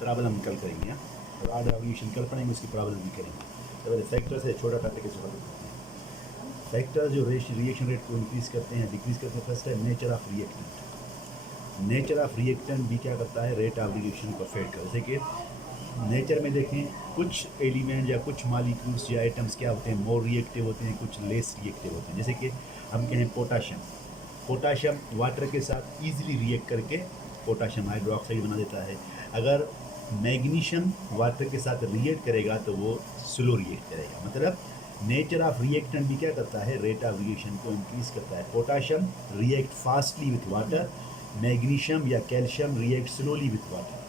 Problem कल करेंगे हाँ? और आर्डर एवोल्यूशन कल पढ़ेंगे, उसकी प्रॉब्लम भी करेंगे। तो पहले फैक्टर्स है, छोटा टॉपिक है, फैक्टर्स जो रिएक्शन रेट को इंक्रीज़ करते हैं डिक्रीज़ करते हैं। फर्स्ट है nature of reactant. Nature of reactant भी क्या करता है, रेट ऑफ रिएक्शन को अफेक्ट करता है। जैसे कि नेचर में देखें, कुछ एलिमेंट या कुछ मॉलिक्यूल्स या आइटम्स क्या होते हैं, मोर रिएक्टिव होते हैं, कुछ लेस रिएक्टिव होते हैं। जैसे कि हम कहें पोटाशियम, पोटाशियम वाटर के साथ ईजिली रिएक्ट करके पोटाशियम हाइड्रोक्साइड बना देता है। अगर मैग्नीशियम वाटर के साथ रिएक्ट करेगा तो वो स्लो रिएक्ट करेगा। मतलब नेचर ऑफ रिएक्टेंट भी क्या करता है, रेट ऑफ रिएक्शन को इंक्रीज करता है। Potassium react fastly with water, magnesium या calcium react slowly with water.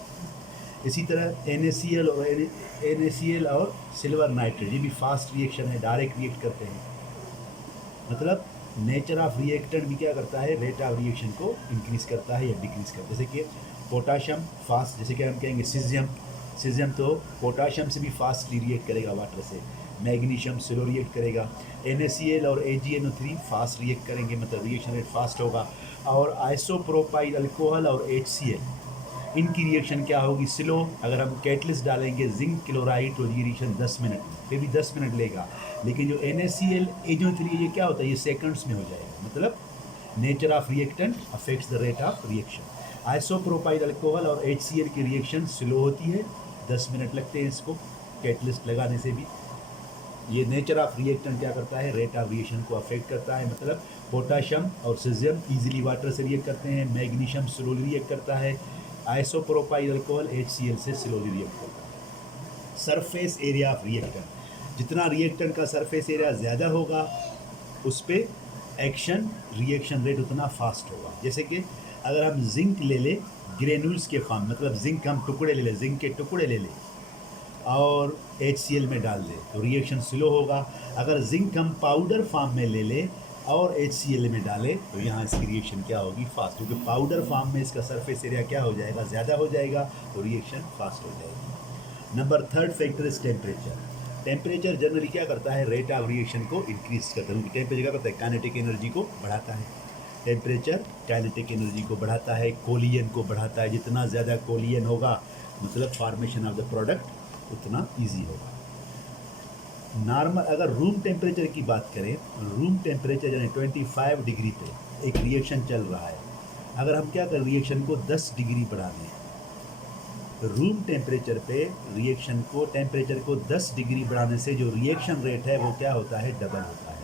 इसी तरह NaCl और सिल्वर नाइट्रेट, ये भी फास्ट रिएक्शन है, डायरेक्ट रिएक्ट करते हैं। मतलब नेचर ऑफ रिएक्टेंट भी क्या करता है, रेट ऑफ रिएक्शन को इंक्रीज करता है या डिक्रीज करता है। जैसे कि पोटाशियम फास्ट, जैसे कि हम कहेंगे सीजियम तो पोटाशियम से भी फास्टली रिएक्ट करेगा वाटर से। मैग्नीशियम स्लो रिएक्ट करेगा। NaCl और AgNO3 फास्ट रिएक्ट करेंगे, मतलब रिएक्शन रेट फास्ट होगा। और आइसोप्रोपाइल अल्कोहल और HCl, इनकी रिएक्शन क्या होगी, स्लो। अगर हम कैटलिस्ट डालेंगे जिंक क्लोराइड तो ये रिएक्शन 10 मिनट, फिर भी 10 मिनट लेगा। लेकिन जो NaCl AgNO3 ये क्या होता है, ये सेकंड्स में हो जाएगा। मतलब nature of reactant affects the rate of reaction. Isopropyl alcohol और HCl की रिएक्शन स्लो होती है, 10 मिनट लगते हैं इसको कैटलिस्ट लगाने से भी। ये नेचर ऑफ रिएक्टेंट क्या करता है, रेट ऑफ रिएक्शन को अफेक्ट करता है। मतलब पोटाशियम और सीजियम इजीली वाटर से रिएक्ट करते हैं, मैग्नीशियम स्लोली रिएक्ट करता है, आइसोप्रोपाइल अल्कोहल HCl से स्लोली रिएक्ट करता है। सरफेस एरिया ऑफ रिएक्टेंट, जितना रिएक्टेंट का सरफेस एरिया ज़्यादा होगा उस पर एक्शन रिएक्शन रेट उतना फास्ट होगा। जैसे कि अगर हम जिंक ले लें ग्रेन्यूल्स के फॉर्म, मतलब जिंक हम टुकड़े ले लें, जिंक के टुकड़े ले लें और HCl में डाल दें तो रिएक्शन स्लो होगा। अगर जिंक हम पाउडर फॉर्म में ले लें और HCl में डालें तो यहाँ इसकी रिएक्शन क्या होगी, फास्ट, क्योंकि पाउडर फॉर्म में इसका सरफेस एरिया क्या हो जाएगा, ज़्यादा हो जाएगा, तो रिएक्शन फास्ट हो जाएगी। Number third factor is temperature. Temperature generally क्या करता है, रेट ऑफ रिएक्शन को इंक्रीज करता है। टेम्परेचर क्या करता है, काइनेटिक एनर्जी को बढ़ाता है। टेम्परेचर काइनेटिक एनर्जी को बढ़ाता है, कोलियन को बढ़ाता है। जितना ज़्यादा कोलियन होगा मतलब फॉर्मेशन ऑफ द प्रोडक्ट उतना ईजी होगा। नॉर्मल अगर रूम टेम्परेचर की बात करें, रूम टेम्परेचर यानी 25 डिग्री पे एक रिएक्शन चल रहा है। अगर हम क्या करें, रिएक्शन को 10 डिग्री बढ़ा दें, रूम टेम्परेचर पे रिएक्शन को टेम्परेचर को 10 डिग्री बढ़ाने से जो रिएक्शन रेट है वो क्या होता है, डबल होता है।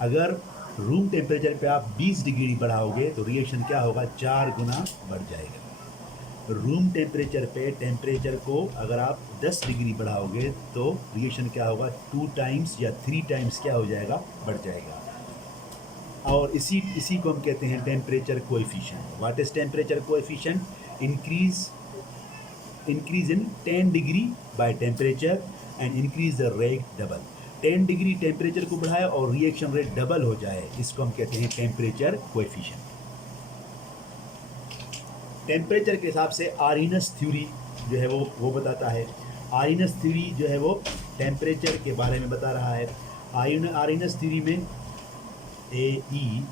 अगर रूम टेम्परेचर पे आप 20 डिग्री बढ़ाओगे तो रिएक्शन क्या होगा, 4 गुना बढ़ जाएगा। रूम टेम्परेचर पे टेम्परेचर को अगर आप 10 डिग्री बढ़ाओगे तो रिएक्शन क्या होगा, 2 टाइम्स या 3 टाइम्स क्या हो जाएगा, बढ़ जाएगा। और इसी को हम कहते हैं temperature coefficient. What is temperature coefficient, increase in 10 degree by temperature and increase the rate double. 10 degree temperature को बढ़ाए और रिएक्शन रेट डबल हो जाए, इसको हम कहते हैं टेम्परेचर कोएफिशिएंट। टेम्परेचर के हिसाब से आर्इनस थ्योरी जो है वो बताता है। आर्इनस थ्योरी जो है वो टेम्परेचर के बारे में बता रहा है। आर्इनस थ्योरी में AE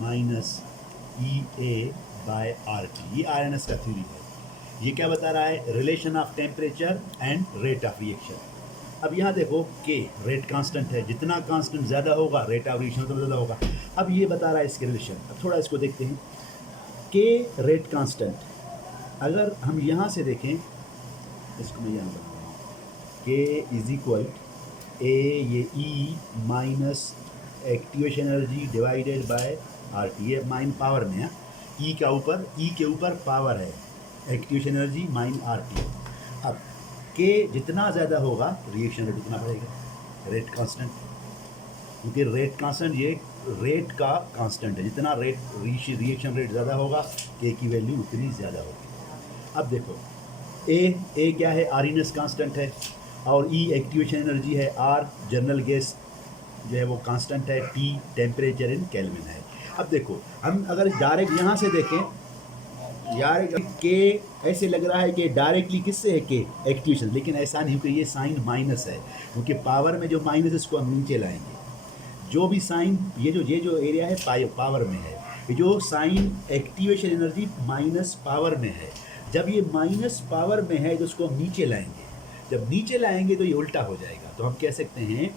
minus EA by RT, ये आर्इनस का थ्योरी है। ये क्या बता रहा है, relation of temperature and rate of reaction. अब यहाँ देखो K रेट कांस्टेंट है, जितना कांस्टेंट ज़्यादा होगा रेट ऑफ रिएक्शन उतना ज़्यादा होगा। अब ये बता रहा है इसके रिलेशन। अब थोड़ा इसको देखते हैं। K रेट कांस्टेंट, अगर हम यहाँ से देखें, इसको मैं यहाँ बना रहा हूँ, K इज इक्वल A ये E minus activation energy divided by RT, ये माइन पावर में है। E के ऊपर पावर है, एक्टिवेशन एनर्जी माइन RT। अब K जितना ज़्यादा होगा रिएक्शन रेट उतना बढ़ेगा, रेट कांस्टेंट, क्योंकि रेट कांस्टेंट ये रेट का कांस्टेंट है। जितना रेट रिएक्शन रेट ज़्यादा होगा K की वैल्यू उतनी ज़्यादा होगी। अब देखो A क्या है, आर्इनस कांस्टेंट है, और E एक्टिवेशन एनर्जी है, R जनरल गैस जो है वो कांस्टेंट है, T टेम्परेचर इन केल्विन है। अब देखो हम अगर डायरेक्ट यहाँ से देखें यार, K ऐसे लग रहा है कि डायरेक्टली किससे है K, एक्टिवेशन, लेकिन ऐसा नहीं, क्योंकि ये साइन माइनस है, क्योंकि पावर में जो माइनस इसको हम नीचे लाएंगे। जो भी साइन ये जो एरिया है पावर में है, ये जो sign activation energy minus power में है, जब ये माइनस पावर में है तो उसको हम नीचे लाएंगे, जब नीचे लाएंगे तो ये उल्टा हो जाएगा। तो हम कह सकते हैं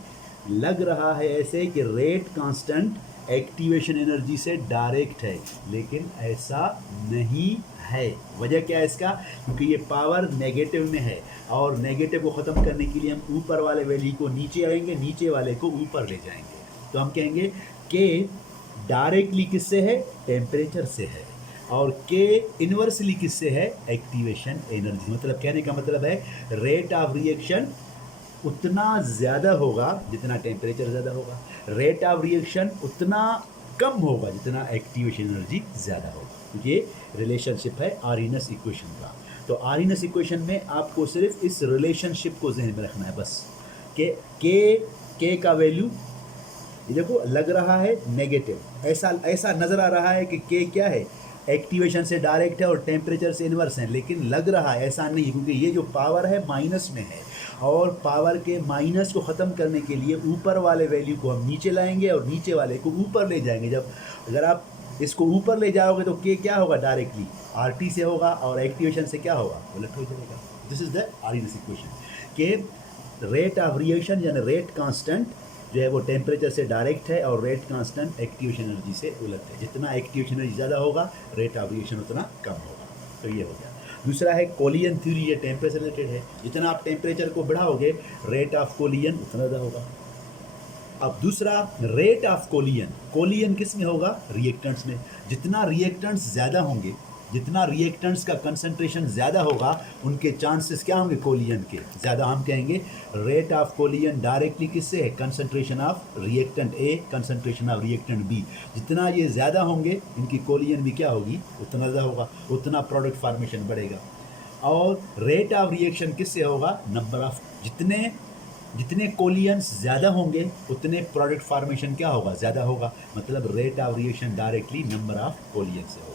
लग रहा है ऐसे कि रेट कांस्टेंट एक्टिवेशन एनर्जी से डायरेक्ट है, लेकिन ऐसा नहीं है। वजह क्या है इसका? क्योंकि ये पावर नेगेटिव में है और नेगेटिव को ख़त्म करने के लिए हम ऊपर वाले वैल्यू को नीचे आएंगे, नीचे वाले को ऊपर ले जाएंगे। तो हम कहेंगे कि डायरेक्टली किससे है? टेम्परेचर से है, और के इन्वर्सली किससे है? Activation energy. मतलब कहने का मतलब है रेट ऑफ रिएक्शन उतना ज़्यादा होगा जितना टेम्परेचर ज़्यादा होगा, रेट ऑफ रिएक्शन उतना कम होगा जितना एक्टिवेशन एनर्जी ज़्यादा होगा। ये रिलेशनशिप है आर्हिनस इक्वेशन का। तो आर्हिनस इक्वेशन में आपको सिर्फ इस रिलेशनशिप को जहन में रखना है बस, के का वैल्यू ये देखो लग रहा है नेगेटिव, ऐसा नज़र आ रहा है कि के क्या है? एक्टिवेशन से डायरेक्ट है और टेम्परेचर से इन्वर्स है, लेकिन लग रहा है ऐसा नहीं, क्योंकि ये जो पावर है माइनस में है और पावर के माइनस को ख़त्म करने के लिए ऊपर वाले वैल्यू को हम नीचे लाएंगे और नीचे वाले को ऊपर ले जाएंगे। जब अगर आप इसको ऊपर ले जाओगे तो के क्या होगा? डायरेक्टली आरटी से होगा और एक्टिवेशन से क्या होगा? उलट हो जाएगा। दिस इज द आर्हिनस इक्वेशन के रेट ऑफ रिएक्शन यानी रेट कांस्टेंट जो है वो टेम्परेचर से डायरेक्ट है और रेट कांस्टेंट एक्टिवेशन एनर्जी से उलट है। जितना एक्टिवेशन एनर्जी ज़्यादा होगा रेट ऑफ रिएक्शन उतना कम होगा। तो ये हो गया। दूसरा है कोलियन थ्योरी, ये टेम्परेचर रिलेटेड है। जितना आप टेम्परेचर को बढ़ाओगे रेट ऑफ कोलियन उतना ज़्यादा होगा। अब दूसरा रेट ऑफ कोलियन, कोलियन किस में होगा? रिएक्टेंट्स में। जितना रिएक्टेंट्स ज़्यादा होंगे, जितना रिएक्टेंट्स का कंसंट्रेशन ज़्यादा होगा उनके चांसेस क्या होंगे? कोलियन के ज़्यादा। हम कहेंगे रेट ऑफ कोलियन डायरेक्टली किससे है? Concentration of reactant A, concentration of reactant B. जितना ये ज़्यादा होंगे इनकी कोलियन भी क्या होगी? उतना ज़्यादा होगा, उतना प्रोडक्ट फार्मेशन बढ़ेगा। और रेट ऑफ रिएक्शन किससे होगा? नंबर ऑफ, जितने कोलियंस ज़्यादा होंगे उतने प्रोडक्ट फार्मेशन क्या होगा? ज़्यादा होगा। मतलब rate of reaction directly number of collision से होगा।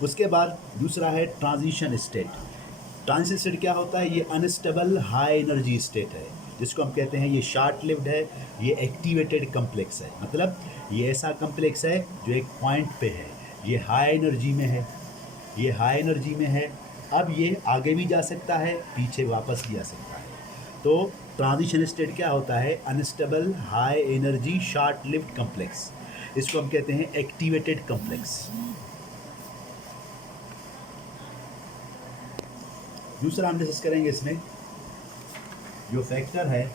उसके बाद दूसरा है ट्रांजिशन स्टेट। ट्रांजिशन स्टेट क्या होता है? ये अनस्टेबल हाई एनर्जी स्टेट है, जिसको हम कहते हैं ये शॉर्ट लिव्ड है, ये एक्टिवेटेड कम्प्लेक्स है। मतलब ये ऐसा कम्प्लेक्स है जो एक पॉइंट पे है, ये हाई एनर्जी में है, ये हाई एनर्जी में है। अब ये आगे भी जा सकता है, पीछे वापस भी आ सकता है। तो ट्रांजिशन स्टेट क्या होता है? Unstable high energy short lived complex, इसको हम कहते हैं एक्टिवेटेड कम्प्लेक्स। दूसरा हम डिस्कस करेंगे इसमें जो फैक्टर है,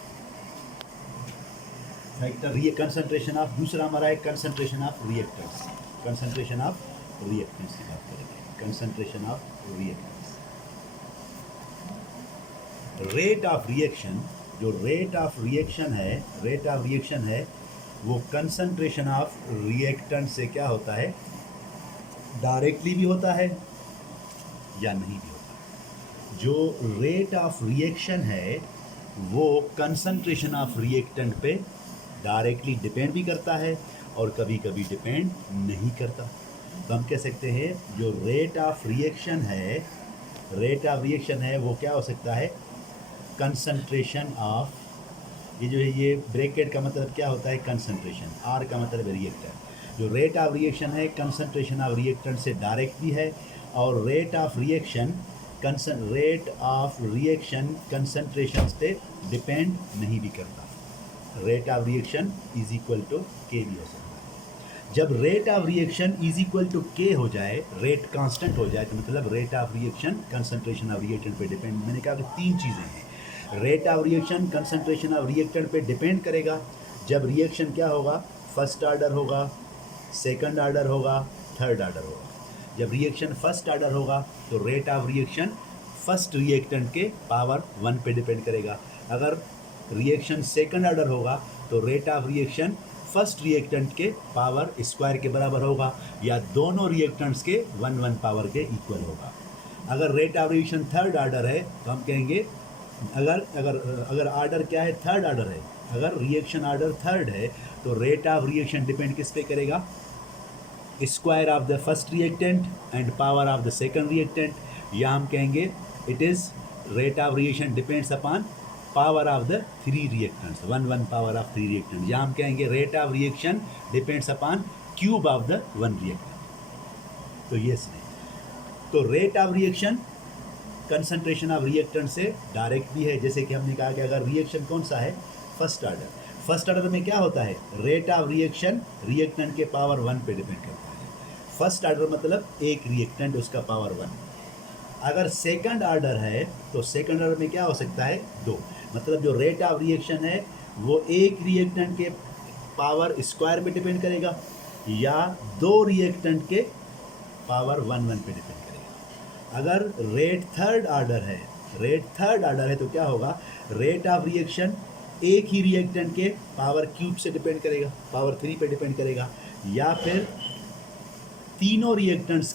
फैक्टर ये कंसंट्रेशन ऑफ, दूसरा हमारा है concentration of reactants. Concentration of reactants की बात करेंगे, concentration of reactants. Rate of reaction, जो रेट ऑफ रिएक्शन है, रेट ऑफ रिएक्शन है वो कंसंट्रेशन ऑफ रिएक्टेंट से क्या होता है? डायरेक्टली भी होता है या नहीं भी होता। जो रेट ऑफ रिएक्शन है वो कंसंट्रेशन ऑफ रिएक्टेंट पे डायरेक्टली डिपेंड भी करता है और कभी कभी डिपेंड नहीं करता। तो हम कह सकते हैं जो रेट ऑफ रिएक्शन है, रेट ऑफ रिएक्शन है वो क्या हो सकता है? कंसंट्रेशन ऑफ, ये जो है ये ब्रैकेट का मतलब क्या होता है? कंसंट्रेशन, आर का मतलब है रिएक्टेंट। जो रेट ऑफ रिएक्शन है कंसंट्रेशन ऑफ रिएक्टेंट से डायरेक्ट भी है, और रेट ऑफ रिएक्शन कंसंट्रेशन पे डिपेंड नहीं भी करता। Rate of reaction is equal to K भी हो सकता है। जब rate of reaction is equal to K हो जाए, रेट कांस्टेंट हो जाए, तो मतलब rate of reaction concentration of reactant पे डिपेंड। मैंने कहा कि तीन चीज़ें हैं। Rate of reaction concentration of reactant पे डिपेंड करेगा जब रिएक्शन क्या होगा? फर्स्ट ऑर्डर होगा, सेकंड ऑर्डर होगा, थर्ड ऑर्डर होगा। जब रिएक्शन फर्स्ट ऑर्डर होगा तो rate of reaction first reactant के पावर 1 पे डिपेंड करेगा। अगर रिएक्शन सेकंड ऑर्डर होगा तो rate of reaction first reactant के पावर स्क्वायर के बराबर होगा, या दोनों रिएक्टेंट्स के 1 पावर के इक्वल होगा। अगर rate of reaction third order है तो हम कहेंगे अगर ऑर्डर क्या है? थर्ड ऑर्डर है। अगर रिएक्शन ऑर्डर थर्ड है तो रेट ऑफ रिएक्शन डिपेंड किस पे करेगा? Square of the first reactant and power of the second reactant, या हम कहेंगे it is rate of reaction depends upon power of the three reactants, 1 power of three reactant, या हम कहेंगे rate of reaction depends upon cube of the one reactant. तो ये सही। तो rate of reaction concentration of reactant से direct भी है, जैसे कि हमने कहा कि अगर रिएक्शन कौन सा है, फर्स्ट ऑर्डर, फर्स्ट ऑर्डर में क्या होता है, रेट ऑफ रिएक्शन रिएक्टेंट के पावर 1 पे डिपेंड करता है। फर्स्ट ऑर्डर मतलब एक रिएक्टेंट उसका पावर 1। अगर सेकंड ऑर्डर है तो सेकंड ऑर्डर में क्या हो सकता है, 2। मतलब जो रेट ऑफ रिएक्शन है वो एक रिएक्टेंट के पावर स्क्वायर पे डिपेंड करेगा या 2 रिएक्टेंट के पावर 1 पे डिपेंड करेगा। अगर रेट थर्ड ऑर्डर है तो क्या होगा, रेट ऑफ रिएक्शन एक ही रिएक्टेंट के पावर क्यूब से डिपेंड करेगा, पावर 3 पे डिपेंड करेगा, या फिर तीनों रिएक्टेंट्स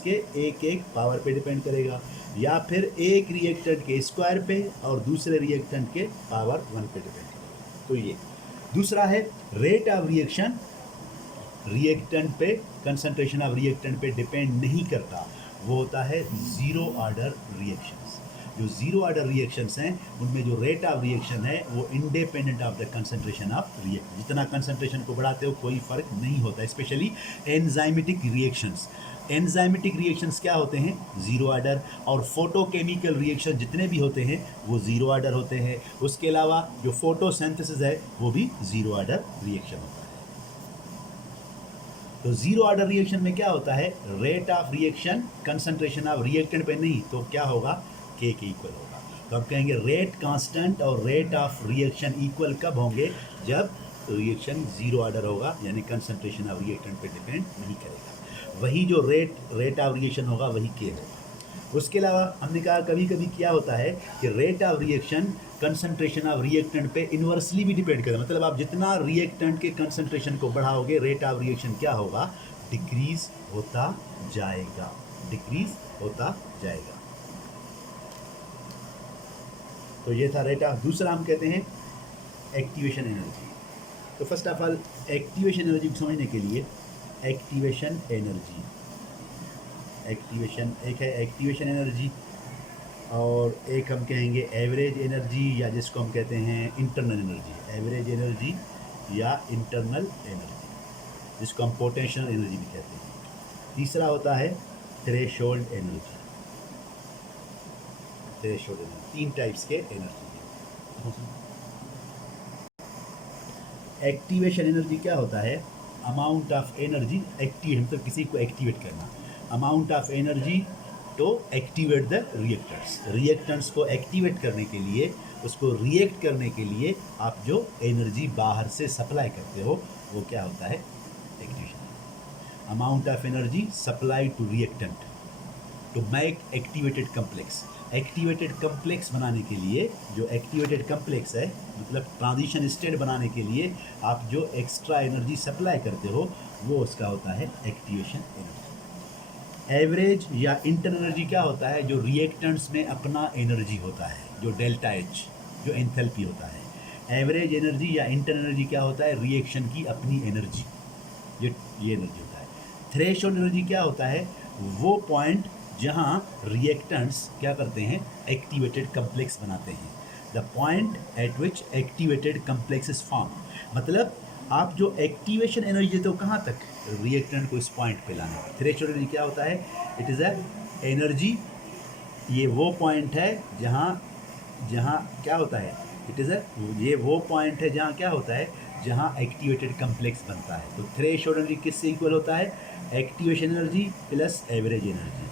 के एक एक पावर पे डिपेंड करेगा, या फिर एक रिएक्टेंट के स्क्वायर पे और दूसरे रिएक्टेंट के पावर 1 पे डिपेंड करेगा। तो ये दूसरा है रेट ऑफ रिएक्शन रिएक्टेंट पे, कंसंट्रेशन ऑफ रिएक्टेंट पे डिपेंड नहीं करता, वो होता है जीरो ऑर्डर रिएक्शंस। जो जीरो ऑर्डर रिएक्शंस हैं उनमें जो रेट ऑफ रिएक्शन है वो independent of the concentration of reactant. जितना कंसंट्रेशन को बढ़ाते हो कोई फर्क नहीं होता, specially enzymatic reactions. Enzymatic reactions क्या होते हैं, जीरो ऑर्डर, और फोटोकेमिकल रिएक्शन जितने भी होते हैं वो जीरो ऑर्डर होते हैं। उसके अलावा जो फोटोसिंथेसिस है वो भी जीरो ऑर्डर रिएक्शन होता है। तो जीरो ऑर्डर रिएक्शन में क्या होता है, rate of reaction concentration of reactant पे नहीं, तो क्या होगा, के इक्वल होगा। तो हम कहेंगे रेट कांस्टेंट और रेट ऑफ रिएक्शन इक्वल कब होंगे, जब रिएक्शन जीरो ऑर्डर होगा, यानी कंसंट्रेशन ऑफ रिएक्टेंट पे डिपेंड नहीं करेगा। वही जो रेट ऑफ रिएक्शन होगा वही के होगा। उसके अलावा हमने कहा कभी कभी क्या होता है कि rate of reaction concentration of reactant पे इन्वर्सली भी डिपेंड करेगा। मतलब आप जितना रिएक्टेंट के कंसंट्रेशन को बढ़ाओगे रेट ऑफ रिएक्शन क्या होगा, डिक्रीज होता जाएगा। तो ये था रेट ऑफ। दूसरा हम कहते हैं एक्टिवेशन एनर्जी। तो first of all activation energy को समझने के लिए एक्टिवेशन एनर्जी, एक है एक्टिवेशन एनर्जी और एक हम कहेंगे एवरेज एनर्जी, या जिसको हम कहते हैं इंटरनल एनर्जी, एवरेज एनर्जी या इंटरनल एनर्जी, जिसको हम पोटेंशियल एनर्जी भी कहते हैं। तीसरा होता है थ्रेशोल्ड एनर्जी। तीन टाइप्स के एनर्जी है। एक्टिवेशन एनर्जी क्या होता है, अमाउंट ऑफ एनर्जी एक्टिवेट, मतलब किसी को एक्टिवेट करना, amount of energy to activate the reactants को एक्टिवेट करने के लिए, उसको रिएक्ट करने के लिए आप जो एनर्जी बाहर से सप्लाई करते हो वो क्या होता है, activation. Amount of energy supply to reactant to make activated complex. Activated complex बनाने के लिए, जो एक्टिवेटेड कम्प्लेक्स है मतलब ट्रांजिशन स्टेट बनाने के लिए आप जो एक्स्ट्रा एनर्जी सप्लाई करते हो वो उसका होता है एक्टिवेशन एनर्जी। एवरेज या इंटरनल एनर्जी क्या होता है, जो रिएक्टेंट्स में अपना एनर्जी होता है, जो डेल्टा एच, जो एंथैल्पी होता है। एवरेज एनर्जी या इंटरनल एनर्जी क्या होता है, रिएक्शन की अपनी एनर्जी, ये एनर्जी होता है। थ्रेशोल्ड एनर्जी क्या होता है, वो पॉइंट जहाँ रिएक्टेंट्स क्या करते हैं, एक्टिवेटेड कम्प्लेक्स बनाते हैं, the point eight which activated complex is form. मतलब आप जो एक्टिवेशन एनर्जी देते हो कहाँ तक, रिएक्टेंट को इस पॉइंट पे लाना। थ्रेशोल्ड एनर्जी क्या होता है, इट इज़ अ एनर्जी, ये वो पॉइंट है जहाँ क्या होता है, ये वो पॉइंट है जहाँ क्या होता है, जहाँ एक्टिवेटेड कम्प्लेक्स बनता है। तो थ्रेशोल्ड एनर्जी किससे इक्वल होता है, activation energy plus average energy.